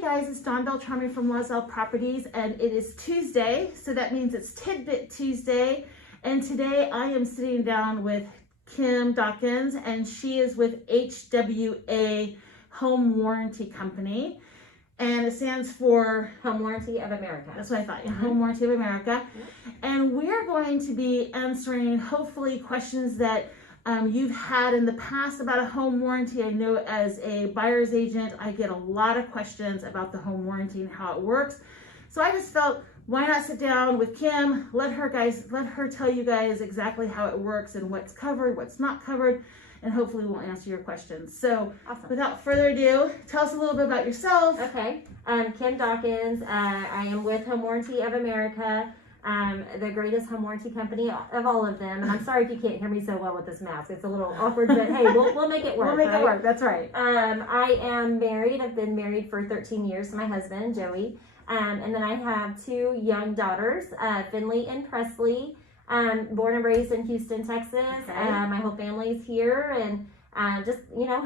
Hey guys, it's Beltrami from Lozelle Properties, and it is Tuesday, so that means it's Tidbit Tuesday. And today I am sitting down with Kim Dockins, and she is with HWA Home Warranty Company, and it stands for Home Warranty of America. That's what I thought. Home Warranty of America. And we're going to be answering hopefully questions that you've had in the past about a home warranty. I know as a buyer's agent, I get a lot of questions about the home warranty and how it works. So I just felt, why not sit down with Kim, let her tell you guys exactly how it works and what's covered, what's not covered, and hopefully we'll answer your questions. So without further ado, tell us a little bit about yourself. Okay, Kim Dockins. I am with Home Warranty of America. The greatest home warranty company of all of them. And I'm sorry if you can't hear me so well with this mask. It's a little awkward, but hey, we'll make it work. We'll make it work. That's right. I am married. I've been married for 13 years to my husband, Joey. And then I have two young daughters, Finley and Presley, born and raised in Houston, Texas. Okay. My whole family's here, and just,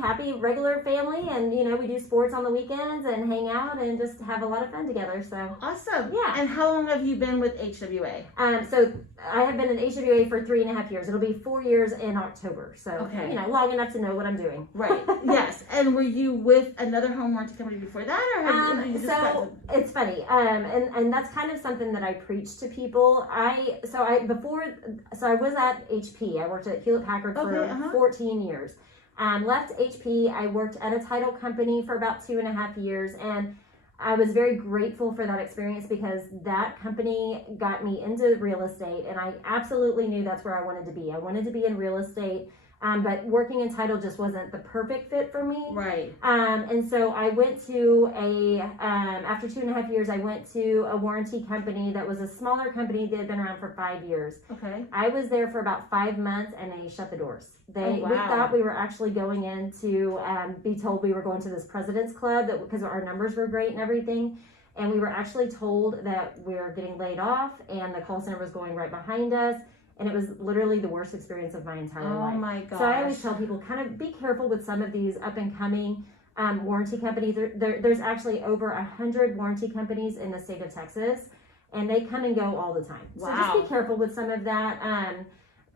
happy, regular family. And, we do sports on the weekends and hang out and just have a lot of fun together. So Awesome. Yeah. And how long have you been with HWA? So I have been in HWA for 3.5 years. It'll be 4 years in October. So, Okay. Long enough to know what I'm doing. Right. Yes. And were you with another home warranty company before that, or have you just So it's funny, and that's kind of something that I preach to people. I was at HP. I worked at Hewlett Packard for 14 years. Left HP. I worked at a title company for about 2.5 years, and I was very grateful for that experience because that company got me into real estate, and I absolutely knew that's where I wanted to be. I wanted to be in real estate. But working in title just wasn't the perfect fit for me. Right. And so I went to after 2.5 years, I went to a warranty company that was a smaller company that had been around for 5 years. Okay. I was there for about 5 months, and they shut the doors. Wow. We thought we were actually going in to be told we were going to this President's Club because our numbers were great and everything. And we were actually told that we were getting laid off, and the call center was going right behind us. And it was literally the worst experience of my entire life. Oh my gosh. So I always tell people, kind of be careful with some of these up and coming warranty companies. There's actually over 100 warranty companies in the state of Texas, and they come and go all the time. Wow. So just be careful with some of that.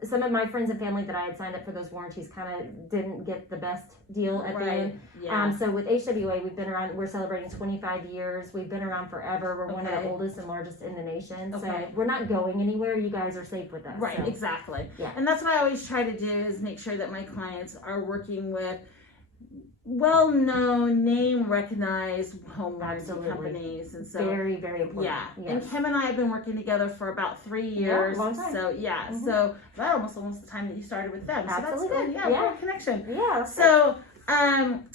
Some of my friends and family that I had signed up for those warranties kind of didn't get the best deal at the end. Yeah. So with HWA, we've been around, we're celebrating 25 years. We've been around forever. We're one of the oldest and largest in the nation. Okay. So we're not going anywhere. You guys are safe with us. Right, So. exactly. Yeah. And that's what I always try to do is make sure that my clients are working with well-known, name-recognized home warranty companies. And so very, very important. Yeah. Yes. And Kim and I have been working together for about 3 years. Yeah, long time. So so that almost the time that you started with them. Absolutely. So that's good. Yeah, Yeah. we're a connection. Yeah. So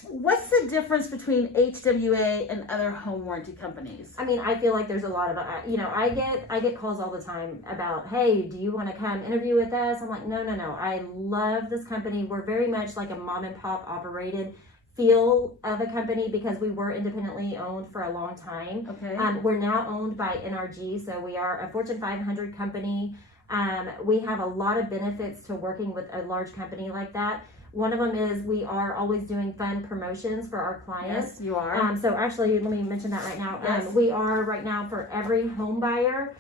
what's the difference between HWA and other home warranty companies? I mean, I feel like there's a lot of, I get calls all the time about, hey, do you want to come interview with us? I'm like, no. I love this company. We're very much like a mom and pop operated feel of a company because we were independently owned for a long time. Okay. We're now owned by NRG, so we are a Fortune 500 company. We have a lot of benefits to working with a large company like that. One of them is we are always doing fun promotions for our clients. Yes, you are. So actually, let me mention that right now. Yes. We are right now for every home buyer,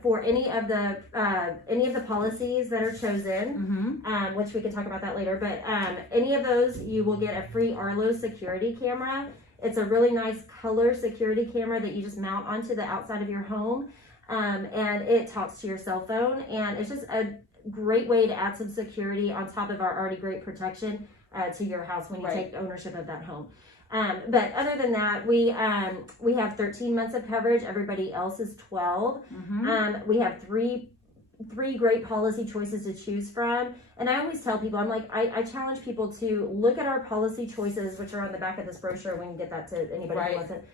for any of the policies that are chosen, which we can talk about that later. But any of those, you will get a free Arlo security camera. It's a really nice color security camera that you just mount onto the outside of your home, and it talks to your cell phone, and it's just a great way to add some security on top of our already great protection to your house when you take ownership of that home. But other than that, we have 13 months of coverage. Everybody else is 12. We have three great policy choices to choose from. And I always tell people, I'm like, I challenge people to look at our policy choices, which are on the back of this brochure. We can get that to anybody who wants it.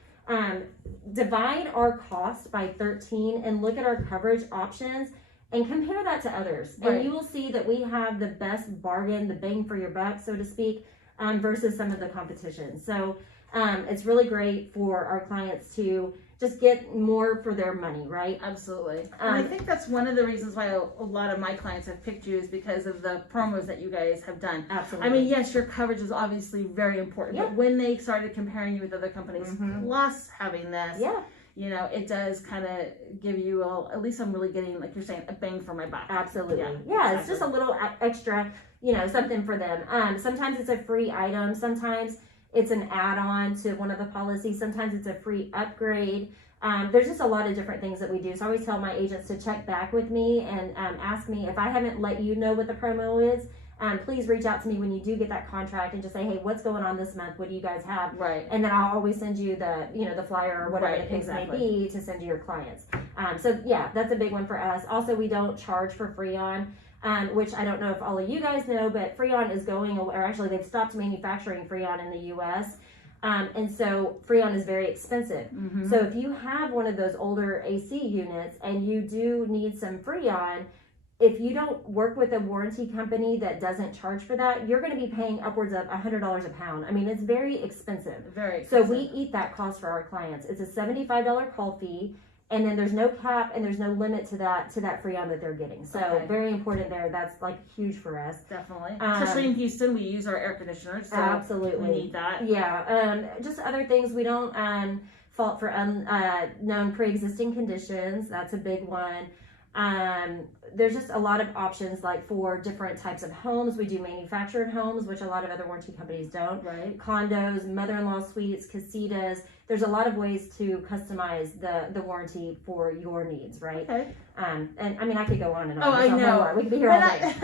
Divide our cost by 13 and look at our coverage options and compare that to others. And you will see that we have the best bargain, the bang for your buck, so to speak, versus some of the competition. So it's really great for our clients to just get more for their money, right? Absolutely. And I think that's one of the reasons why a lot of my clients have picked you is because of the promos that you guys have done. Absolutely. I mean, yes, your coverage is obviously very important, but when they started comparing you with other companies, plus having this, you know, it does kind of give you at least I'm really getting, like you're saying, a bang for my buck. Absolutely. Yeah, it's just a little extra, you know, something for them. Sometimes it's a free item. Sometimes it's an add-on to one of the policies. Sometimes it's a free upgrade. There's just a lot of different things that we do. So I always tell my agents to check back with me and ask me if I haven't let you know what the promo is. Please reach out to me when you do get that contract and just say, hey, what's going on this month? What do you guys have? Right. And then I'll always send you the flyer or whatever the case may be to send to your clients. So yeah, that's a big one for us. Also, we don't charge for Freon. Which I don't know if all of you guys know, but Freon is or actually they've stopped manufacturing Freon in the U.S. And so Freon is very expensive. So if you have one of those older AC units and you do need some Freon, if you don't work with a warranty company that doesn't charge for that, you're going to be paying upwards of $100 a pound. I mean, it's very expensive. Very expensive. So we eat that cost for our clients. It's a $75 call fee. And then there's no cap and there's no limit to that Freon that they're getting. So very important there. That's like huge for us. Definitely. Especially in Houston, we use our air conditioners. So absolutely. We need that. Yeah. Just other things. We don't fault for unknown pre-existing conditions. That's a big one. There's just a lot of options like for different types of homes. We do manufactured homes, which a lot of other warranty companies don't. Right. Condos, mother-in-law suites, casitas. There's a lot of ways to customize the warranty for your needs, right? Okay. And I mean, I could go on and on. Oh, I know. We could be here all day.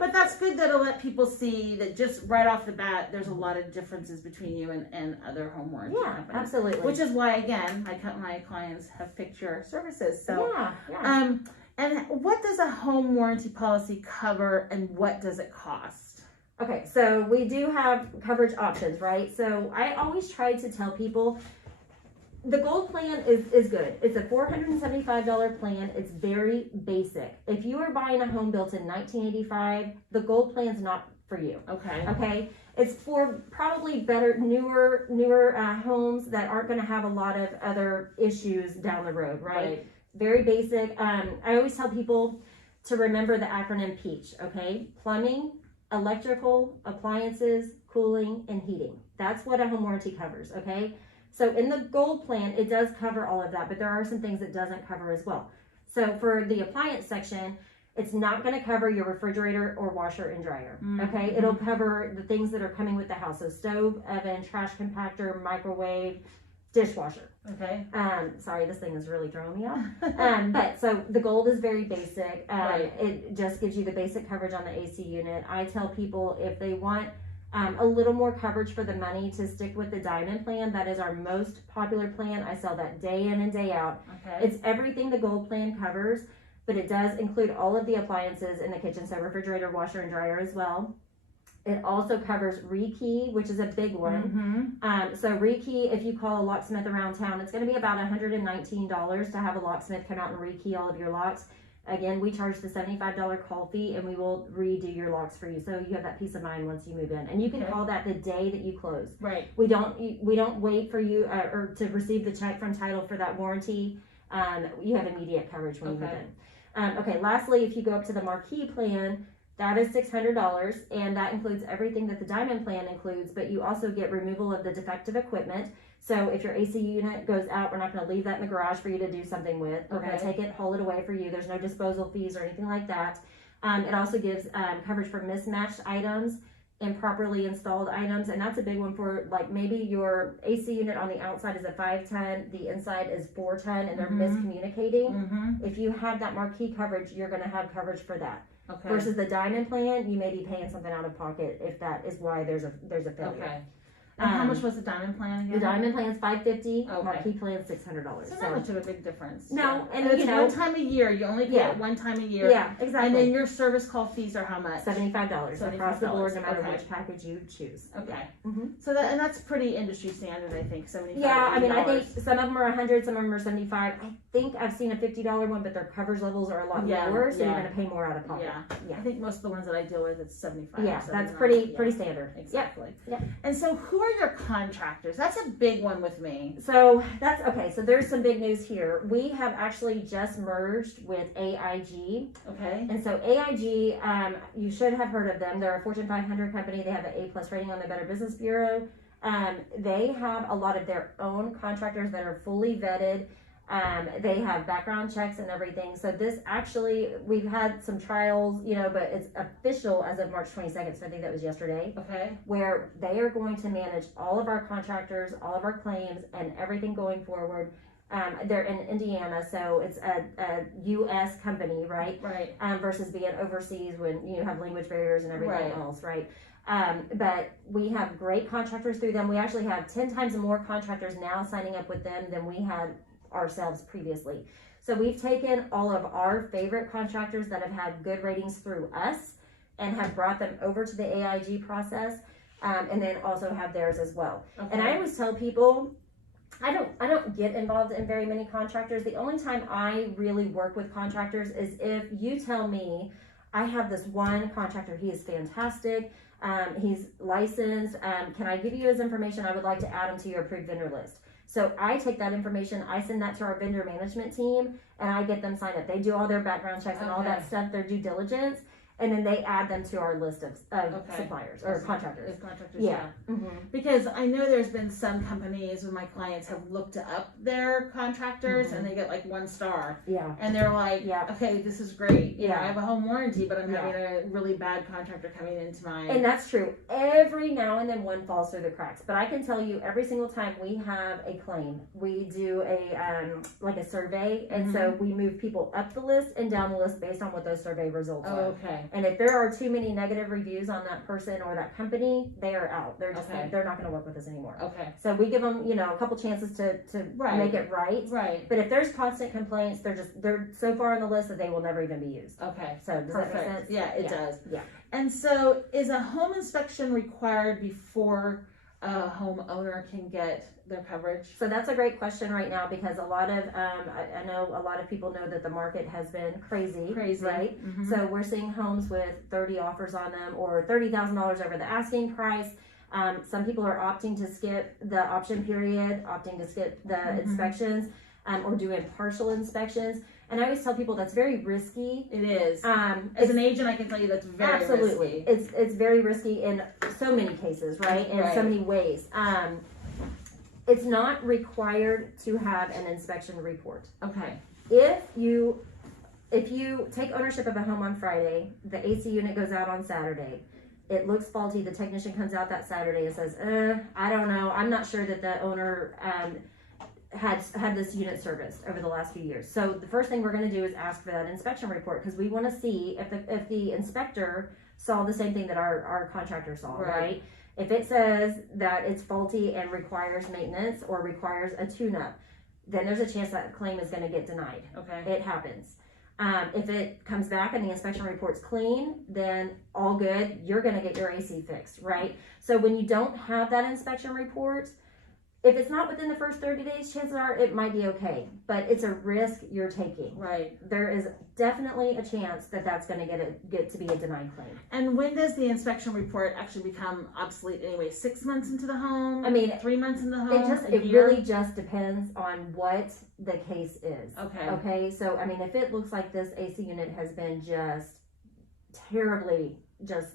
But that's good that it'll let people see that just right off the bat, there's a lot of differences between you and other home warranty companies. Absolutely. Which is why, again, my clients have picked your services. So, yeah. And what does a home warranty policy cover and what does it cost? Okay, so we do have coverage options, right? So I always try to tell people the gold plan is good. It's a $475 plan. It's very basic. If you are buying a home built in 1985, the gold plan's not for you. Okay. It's for probably better, newer homes that aren't going to have a lot of other issues down the road, right? Very basic. I always tell people to remember the acronym PEACH, okay? Plumbing, electrical, appliances, cooling, and heating. That's what a home warranty covers, okay? So in the gold plan, it does cover all of that, but there are some things it doesn't cover as well. So for the appliance section, it's not going to cover your refrigerator or washer and dryer, okay? It'll cover the things that are coming with the house. So stove, oven, trash compactor, microwave, dishwasher. Okay. Sorry, this thing is really throwing me off. But so the gold is very basic. It just gives you the basic coverage on the AC unit. I tell people if they want a little more coverage for the money to stick with the diamond plan. That is our most popular plan. I sell that day in and day out. Okay. It's everything the gold plan covers, but it does include all of the appliances in the kitchen. So refrigerator, washer, and dryer as well. It also covers rekey, which is a big one. So rekey, if you call a locksmith around town, it's going to be about $119 to have a locksmith come out and rekey all of your locks. Again, we charge the $75 call fee, and we will redo your locks for you, so you have that peace of mind once you move in. And you can call that the day that you close. Right. We don't wait for you or to receive the check from title for that warranty. You have immediate coverage when you move in. Okay. Lastly, if you go up to the marquee plan, that is $600, and that includes everything that the diamond plan includes, but you also get removal of the defective equipment. So if your AC unit goes out, we're not going to leave that in the garage for you to do something with. We're going to take it, haul it away for you. There's no disposal fees or anything like that. It also gives coverage for mismatched items, improperly installed items, and that's a big one for like maybe your AC unit on the outside is a 5-ton, the inside is 4-ton, and they're miscommunicating. If you have that marquee coverage, you're going to have coverage for that. Okay. Versus the diamond plan, you may be paying something out of pocket if that is why there's a failure. Okay. And how much was the diamond plan again? The diamond plan is $550. Okay. Marquee plan is $600. So not much of a big difference. No, and it's one time a year. You only pay it one time a year. Yeah, exactly. And then your service call fees are how much? $75 across the board, no matter Okay. which package you choose. Okay. So that's pretty industry standard, I think. $75. Yeah, I mean, I think some of them are 100, some of them are 75. I think I've seen a $50 one, but their coverage levels are a lot lower, so you're going to pay more out of pocket. I think most of the ones that I deal with, it's $75. Yeah, that's $79. pretty standard. Exactly. Yep. And so, who are are your contractors? That's a big one with me. So that's okay. So there's some big news here. We have actually just merged with AIG. Okay. And so AIG, you should have heard of them. They're a Fortune 500 company. They have an A+ rating on the Better Business Bureau. They have a lot of their own contractors that are fully vetted. They have background checks and everything. So this actually, we've had some trials, but it's official as of March 22nd. So I think that was yesterday. Okay. Where they are going to manage all of our contractors, all of our claims, and everything going forward. They're in Indiana, so it's a U.S. company, right? Right. Versus being overseas when you have language barriers and everything Right. else, right? But we have great contractors through them. We actually have 10 times more contractors now signing up with them than we had ourselves previously. So we've taken all of our favorite contractors that have had good ratings through us and have brought them over to the AIG process, and then also have theirs as well. Okay. And I always tell people, I don't get involved in very many contractors. The only time I really work with contractors is if you tell me, I have this one contractor, he is fantastic, he's licensed, can I give you his information? I would like to add him to your approved vendor list. So I take that information, I send that to our vendor management team, and I get them signed up. They do all their background checks and all that stuff, their due diligence, and then they add them to our list of suppliers or contractors. Yeah. Mm-hmm. Because I know there's been some companies when my clients have looked up their contractors and they get like 1 star. Yeah. And they're like, okay, this is great. You know, I have a home warranty, but I'm having a really bad contractor coming into my... And that's true. Every now and then one falls through the cracks. But I can tell you every single time we have a claim, we do a survey. And so we move people up the list and down the list based on what those survey results are. Okay. And if there are too many negative reviews on that person or that company, they are out. They're just they're not going to work with us anymore. Okay. So we give them, a couple chances to make it right. Right. But if there's constant complaints, they're so far on the list that they will never even be used. Okay. So does that make sense? Yeah, it does. Yeah. And so is a home inspection required before a homeowner can get their coverage? So that's a great question right now because a lot of, I know a lot of people know that the market has been crazy. Right? Mm-hmm. So we're seeing homes with 30 offers on them or $30,000 over the asking price. Some people are opting to skip the option period, opting to skip the inspections, or doing partial inspections. And I always tell people that's very risky. It is. As an agent, I can tell you that's very risky. It's very risky in so many cases, right? In so many ways. It's not required to have an inspection report. Okay. If you take ownership of a home on Friday, the AC unit goes out on Saturday, it looks faulty, the technician comes out that Saturday and says, I don't know, I'm not sure that the owner had this unit serviced over the last few years. So the first thing we're going to do is ask for that inspection report because we want to see if the inspector saw the same thing that our contractor saw, right? If it says that it's faulty and requires maintenance or requires a tune-up, then there's a chance that claim is going to get denied. Okay. It happens. If it comes back and the inspection report's clean, then all good. You're going to get your AC fixed, right? So when you don't have that inspection report, if it's not within the first 30 days, chances are it might be okay, but it's a risk you're taking. Right. There is definitely a chance that that's going to get to be a denied claim. And when does the inspection report actually become obsolete anyway? 6 months into the home? I mean, 3 months in the home? It really just depends on what the case is. Okay. Okay. So, I mean, if it looks like this AC unit has been just terribly just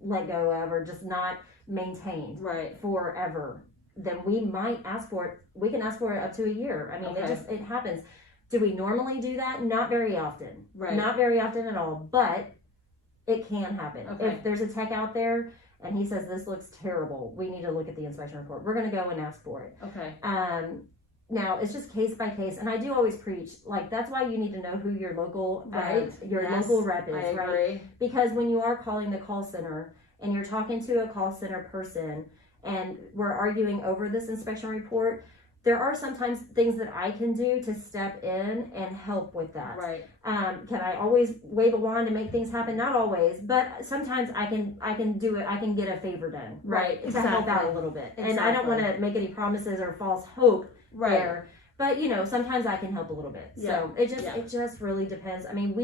let go of or just not maintained forever, then we might ask for it. We can ask for it up to a year. I mean, it happens. Do we normally do that? Not very often. Right. Not very often at all, but it can happen. Okay. If there's a tech out there and he says, this looks terrible, we need to look at the inspection report. We're going to go and ask for it. Okay. Now it's just case by case. And I do always preach, like, that's why you need to know who your local, local rep is, I agree. right? Because when you are calling the call center and you're talking to a call center person, and we're arguing over this inspection report, there are sometimes things that I can do to step in and help with that. Right. Can I always wave a wand and make things happen? Not always, but sometimes I can do it. I can get a favor done. Right. To help out a little bit. Exactly. And I don't want to make any promises or false hope there. But you know, sometimes I can help a little bit. So it just really depends. I mean,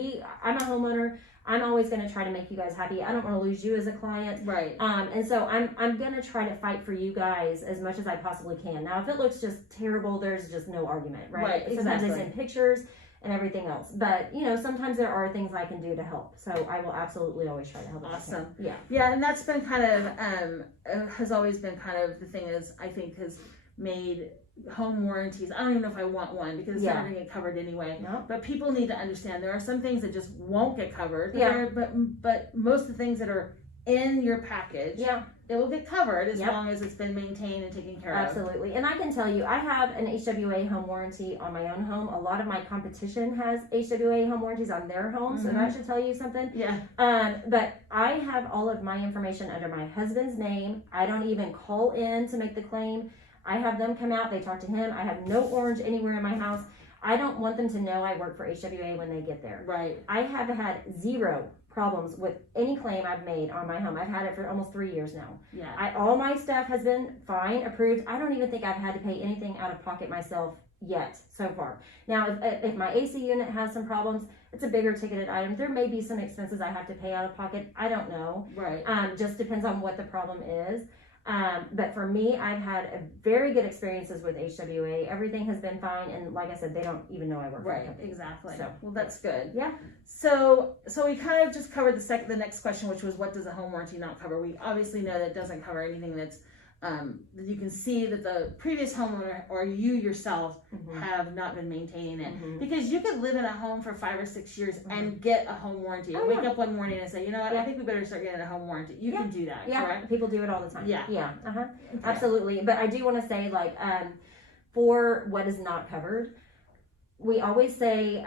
I'm a homeowner. I'm always going to try to make you guys happy. I don't want to lose you as a client. Right. And so I'm going to try to fight for you guys as much as I possibly can. Now, if it looks just terrible, there's just no argument, right? Right, Sometimes exactly. I send pictures and everything else. But, you know, sometimes there are things I can do to help. So I will absolutely always try to help. Awesome. Yeah. Yeah, and that's been kind of, has always been kind of the thing is, I think has made home warranties. I don't even know if I want one because it's never going to get covered anyway. No. But people need to understand there are some things that just won't get covered. Yeah. But most of the things that are in your package, it will get covered as long as it's been maintained and taken care of. Absolutely. And I can tell you, I have an HWA home warranty on my own home. A lot of my competition has HWA home warranties on their home, so that should tell you something. Yeah. But I have all of my information under my husband's name. I don't even call in to make the claim. I have them come out, they talk to him. I have no orange anywhere in my house. I don't want them to know I work for HWA when they get there. Right. I have had 0 problems with any claim I've made on my home. I've had it for almost 3 years now. Yeah. All my stuff has been fine, approved. I don't even think I've had to pay anything out of pocket myself yet so far. Now, if my AC unit has some problems, it's a bigger ticketed item. There may be some expenses I have to pay out of pocket. I don't know. Right. Just depends on what the problem is. But for me, I've had very good experiences with HWA. Everything has been fine, and like I said, they don't even know I work for the company. Exactly. So, well, that's good. Yeah. So we kind of just covered the next question, which was what does a home warranty not cover? We obviously know that it doesn't cover anything that's that you can see that the previous homeowner or you yourself have not been maintaining it, because you could live in a home for 5 or 6 years and get a home warranty. Wake up one morning and say, you know what, I think we better start getting a home warranty. You can do that, correct? People do it all the time. Yeah. Okay. Absolutely. But I do want to say, like, for what is not covered, we always say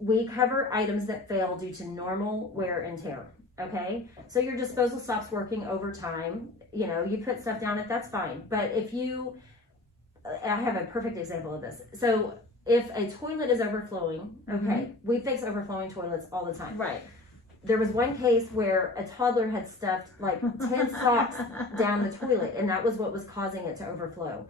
we cover items that fail due to normal wear and tear. Okay, so your disposal stops working over time. You know, you put stuff down, that's fine. But if I have a perfect example of this. So if a toilet is overflowing, we fix overflowing toilets all the time. Right. There was one case where a toddler had stuffed like 10 socks down the toilet, and that was what was causing it to overflow.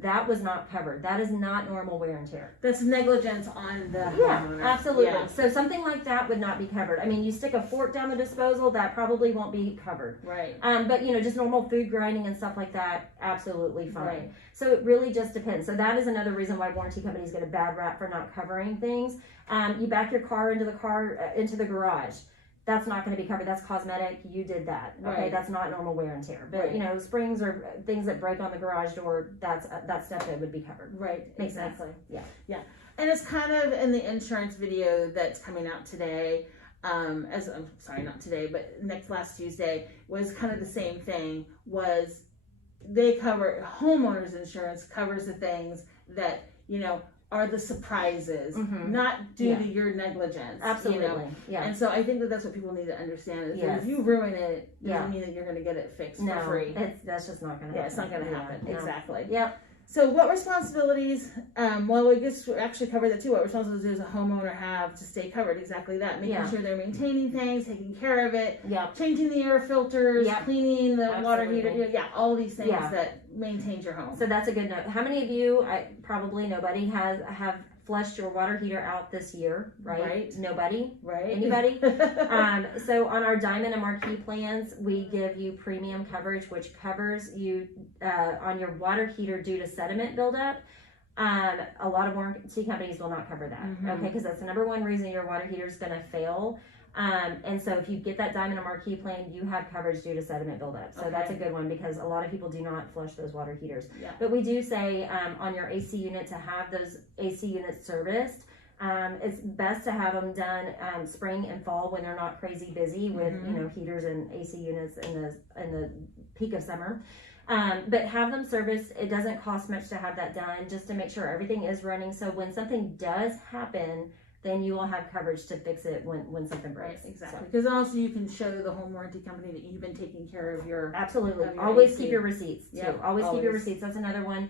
That was not covered. That is not normal wear and tear. That's negligence on the homeowner. Absolutely. Yeah. So something like that would not be covered. I mean, you stick a fork down the disposal, that probably won't be covered. Right. But you know, just normal food grinding and stuff like that, absolutely fine. Right. So it really just depends. So that is another reason why warranty companies get a bad rap for not covering things. You back your car into the garage. That's not going to be covered. That's cosmetic. You did that. Okay, Right. That's not normal wear and tear. But Right. you know, springs or things that break on the garage door, that stuff that would be covered. Right. Makes Exactly. sense. Yeah. And it's kind of in the insurance video that's coming out today. I'm sorry, not today, but last Tuesday was kind of the same thing. Was they cover homeowners insurance covers the things that are the surprises, not due to your negligence. Absolutely. Yeah. And so I think that's what people need to understand is that if you ruin it, it doesn't mean that you're going to get it fixed for free. That's just not going to happen. Yeah, it's not going to happen. No. Exactly. Yep. So what responsibilities, well, we just actually covered that too. What responsibilities does a homeowner have to stay covered? Exactly that. Making sure they're maintaining things, taking care of it, changing the air filters, cleaning the water heater, all these things that maintains your home. So that's a good note. How many of you, probably nobody, have flushed your water heater out this year, right? Nobody? Right. Anybody? So on our Diamond and Marquee plans, we give you premium coverage, which covers you on your water heater due to sediment buildup. A lot of warranty companies will not cover that, okay? Because that's the number one reason your water heater is going to fail. And so if you get that Diamond and Marquee plan, you have coverage due to sediment buildup. So that's a good one because a lot of people do not flush those water heaters. Yeah. But we do say on your AC unit to have those AC units serviced. It's best to have them done spring and fall when they're not crazy busy with heaters and AC units in the peak of summer. But have them serviced. It doesn't cost much to have that done, just to make sure everything is running. So when something does happen, then you will have coverage to fix it when something breaks. Right, exactly. Because also you can show the home warranty company that you've been taking care of your... Absolutely. Of your always AC. Keep your receipts, too. Yep, always keep your receipts. That's another one.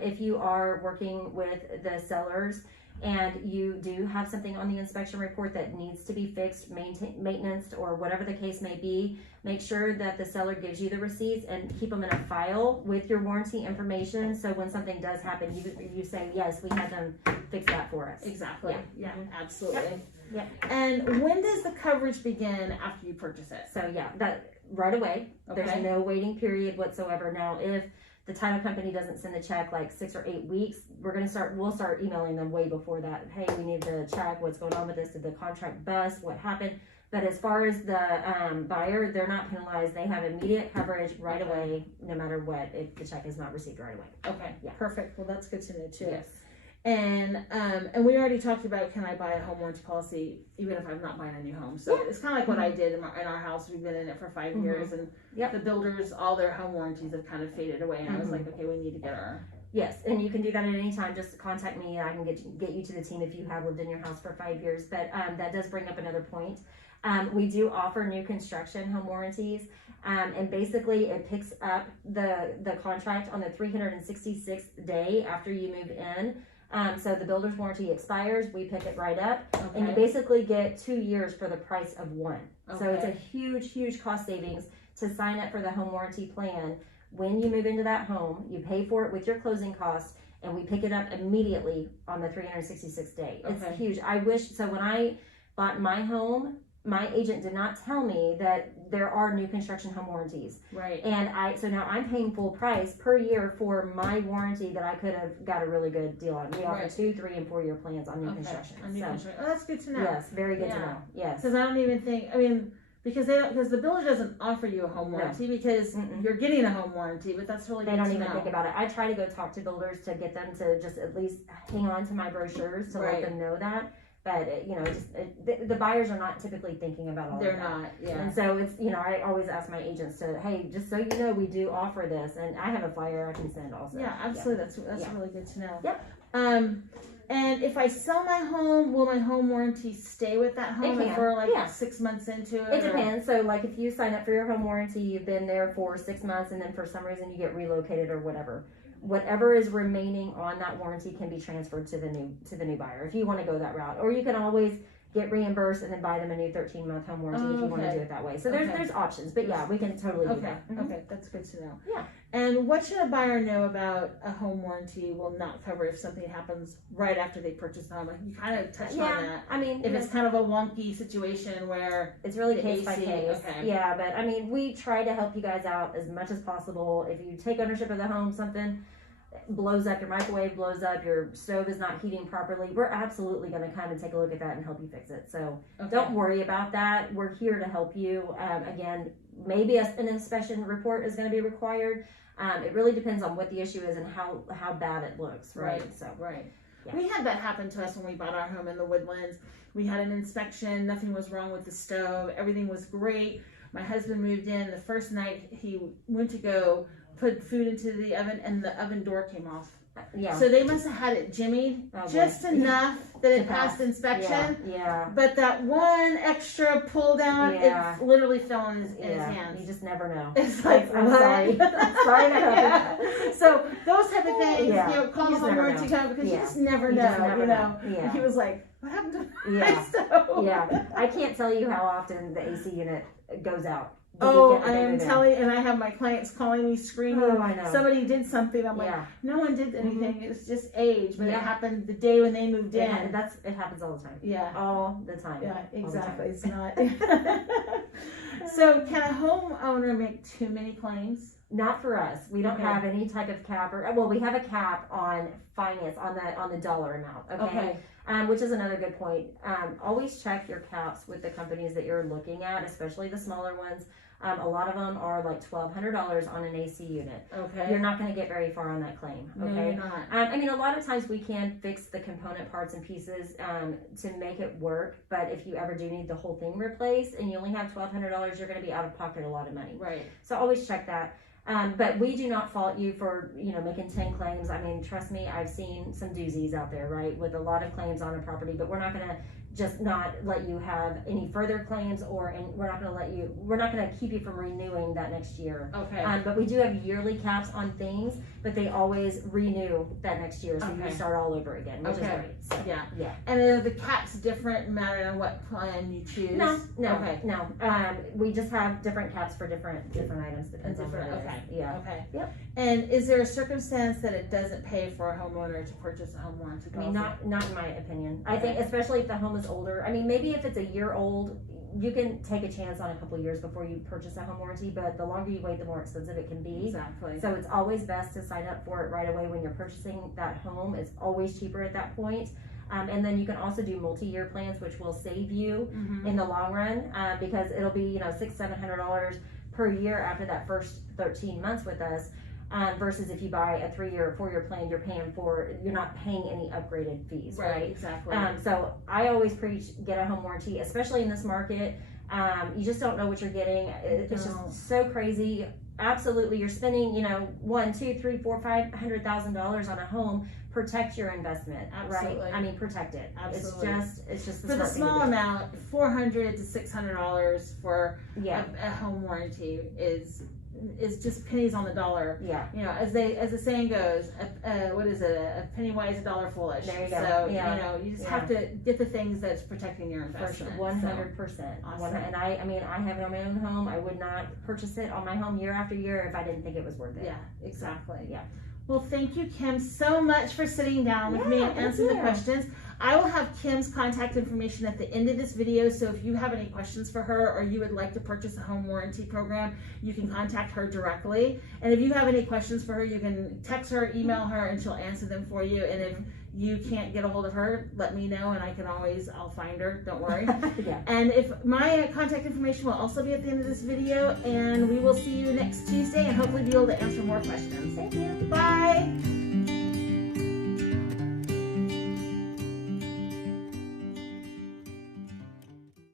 If you are working with the sellers, and you do have something on the inspection report that needs to be fixed, maintenance, or whatever the case may be, make sure that the seller gives you the receipts and keep them in a file with your warranty information. So when something does happen, you say, yes, we had them fix that for us. Exactly. Yeah, absolutely. Yep. And when does the coverage begin after you purchase it? So yeah, that right away. Okay. There's no waiting period whatsoever. Now, if the title company doesn't send the check like 6 or 8 weeks, we'll start emailing them way before that. Hey, we need the check. What's going on with this? Did the contract bust? What happened? But as far as the buyer, they're not penalized. They have immediate coverage right away, no matter what, if the check is not received right away. Okay. Yeah. Perfect. Well, that's good to know too. Yes. And we already talked about, can I buy a home warranty policy even if I'm not buying a new home? So it's kind of like what I did in our house. We've been in it for 5 years, and the builders, all their home warranties have kind of faded away. And I was like, okay, we need to get our. Yes, and you can do that at any time. Just contact me. I can get you to the team if you have lived in your house for 5 years. But that does bring up another point. We do offer new construction home warranties, and basically it picks up the contract on the 366th day after you move in. So the builder's warranty expires, we pick it right up, and you basically get 2 years for the price of one. So it's a huge cost savings to sign up for the home warranty plan. When you move into that home, you pay for it with your closing costs, and we pick it up immediately on the 366th day. It's huge. I wish, so when I bought my home, my agent did not tell me that there are new construction home warranties. Right. And so now I'm paying full price per year for my warranty that I could have got a really good deal on. We offer 2, 3, and 4 year plans on new construction. On new construction. Oh, that's good to know. Yes, very good to know. Yes. Because I don't even think, because the builder doesn't offer you a home warranty because you're getting a home warranty, but that's really they don't even think about it. I try to go talk to builders to get them to just at least hang on to my brochures to let them know that. But the buyers are not typically thinking about all They're of that. not, yeah. And so it's, I always ask my agents to, hey, just so you know, we do offer this, and I have a flyer I can send also. Yeah, absolutely. That's really good to know. Yep. And if I sell my home, will my home warranty stay with that home if we're 6 months into it? It depends. So like if you sign up for your home warranty, you've been there for 6 months, and then for some reason you get relocated or whatever is remaining on that warranty can be transferred to the new buyer if you want to go that route. Or you can always get reimbursed and then buy them a new 13-month home warranty if you want to do it that way. So there's options, but yeah, we can totally do that. Okay, that's good to know. Yeah. And what should a buyer know about a home warranty will not cover if something happens right after they purchase the home? Like you kind of touched on that. I mean, if it's kind of a wonky situation where it's really case by case. Okay. Yeah, but I mean, we try to help you guys out as much as possible. If you take ownership of the home, something blows up, your microwave blows up, your stove is not heating properly, we're absolutely going to come and take a look at that and help you fix it. So don't worry about that. We're here to help you. Again, maybe an inspection report is going to be required. It really depends on what the issue is and how bad it looks, right? Yeah. We had that happen to us when we bought our home in the Woodlands. We had an inspection, nothing was wrong with the stove, everything was great. My husband moved in. The first night he went to go put food into the oven, and the oven door came off. Yeah. So they must have had it jimmied just enough that it passed inspection. Yeah. But that one extra pull down, it literally fell in his hands. You just never know. It's like, I'm sorry. Sorry to happen. So those type of things, call the home warranty company because you just never know. Yeah. He was like, what happened to my Yeah. stove? Yeah. I can't tell you how often the AC unit goes out. Oh, I am telling, and I have my clients calling me screaming. Oh, I know. Somebody did something. I'm like, no one did anything. It was just age, but it happened the day when they moved in. It happens all the time. Yeah, all the time. Yeah, exactly. It's not. So, can a homeowner make too many claims? Not for us. We don't have any type of cap, we have a cap on finance on the dollar amount. Okay. Which is another good point. Always check your caps with the companies that you're looking at, especially the smaller ones. A lot of them are like $1,200 on an AC unit. Okay. You're not going to get very far on that claim. Okay. No, you're not. I mean, a lot of times we can fix the component parts and pieces to make it work. But if you ever do need the whole thing replaced and you only have $1,200, you're going to be out of pocket a lot of money. Right. So always check that. But we do not fault you for, making 10 claims. I mean, trust me, I've seen some doozies out there, right, with a lot of claims on a property, but we're not going to just not let you have any further claims, and we're not going to keep you from renewing that next year. Okay. But we do have yearly caps on things, but they always renew that next year, so you start all over again, which is great. So, yeah. Yeah. And are the caps different no matter on what plan you choose? No. Okay. No. We just have different caps for different items, depends on what it is. Yeah. Okay. Yep. And is there a circumstance that it doesn't pay for a homeowner to purchase a home warranty I mean, policy? not in my opinion. I think, especially if the home is older. I mean, maybe if it's a year old, you can take a chance on a couple of years before you purchase a home warranty, but the longer you wait, the more expensive it can be. Exactly. So it's always best to sign up for it right away when you're purchasing that home. It's always cheaper at that point. And then you can also do multi-year plans, which will save you in the long run, because it'll be, $600-700 per year after that first 13 months with us. Versus if you buy a 3-year or 4-year plan, you're not paying any upgraded fees, right? Exactly. So I always preach, get a home warranty, especially in this market. You just don't know what you're getting. It's just so crazy. Absolutely, you're spending, $1, $2, $3, $4, $500,000 on a home. Protect your investment, Absolutely. right? I mean, protect it. Absolutely. It's just for the small amount, $400 to $600 for a home warranty is just pennies on the dollar. Yeah. As the saying goes, what is it? A penny wise, a dollar foolish. There you go. So you just have to get the things that's protecting your investment. 100%. Awesome. And I have it on my own home. I would not purchase it on my home year after year if I didn't think it was worth it. Yeah, exactly. Yeah. Well, thank you, Kim, so much for sitting down with me and answering the questions. I will have Kim's contact information at the end of this video, so if you have any questions for her or you would like to purchase a home warranty program, you can contact her directly. And if you have any questions for her, you can text her, email her, and she'll answer them for you. And if you can't get a hold of her, let me know, and I'll find her, don't worry. Yeah. And if my contact information will also be at the end of this video, and we will see you next Tuesday and hopefully be able to answer more questions. Thank you. Bye.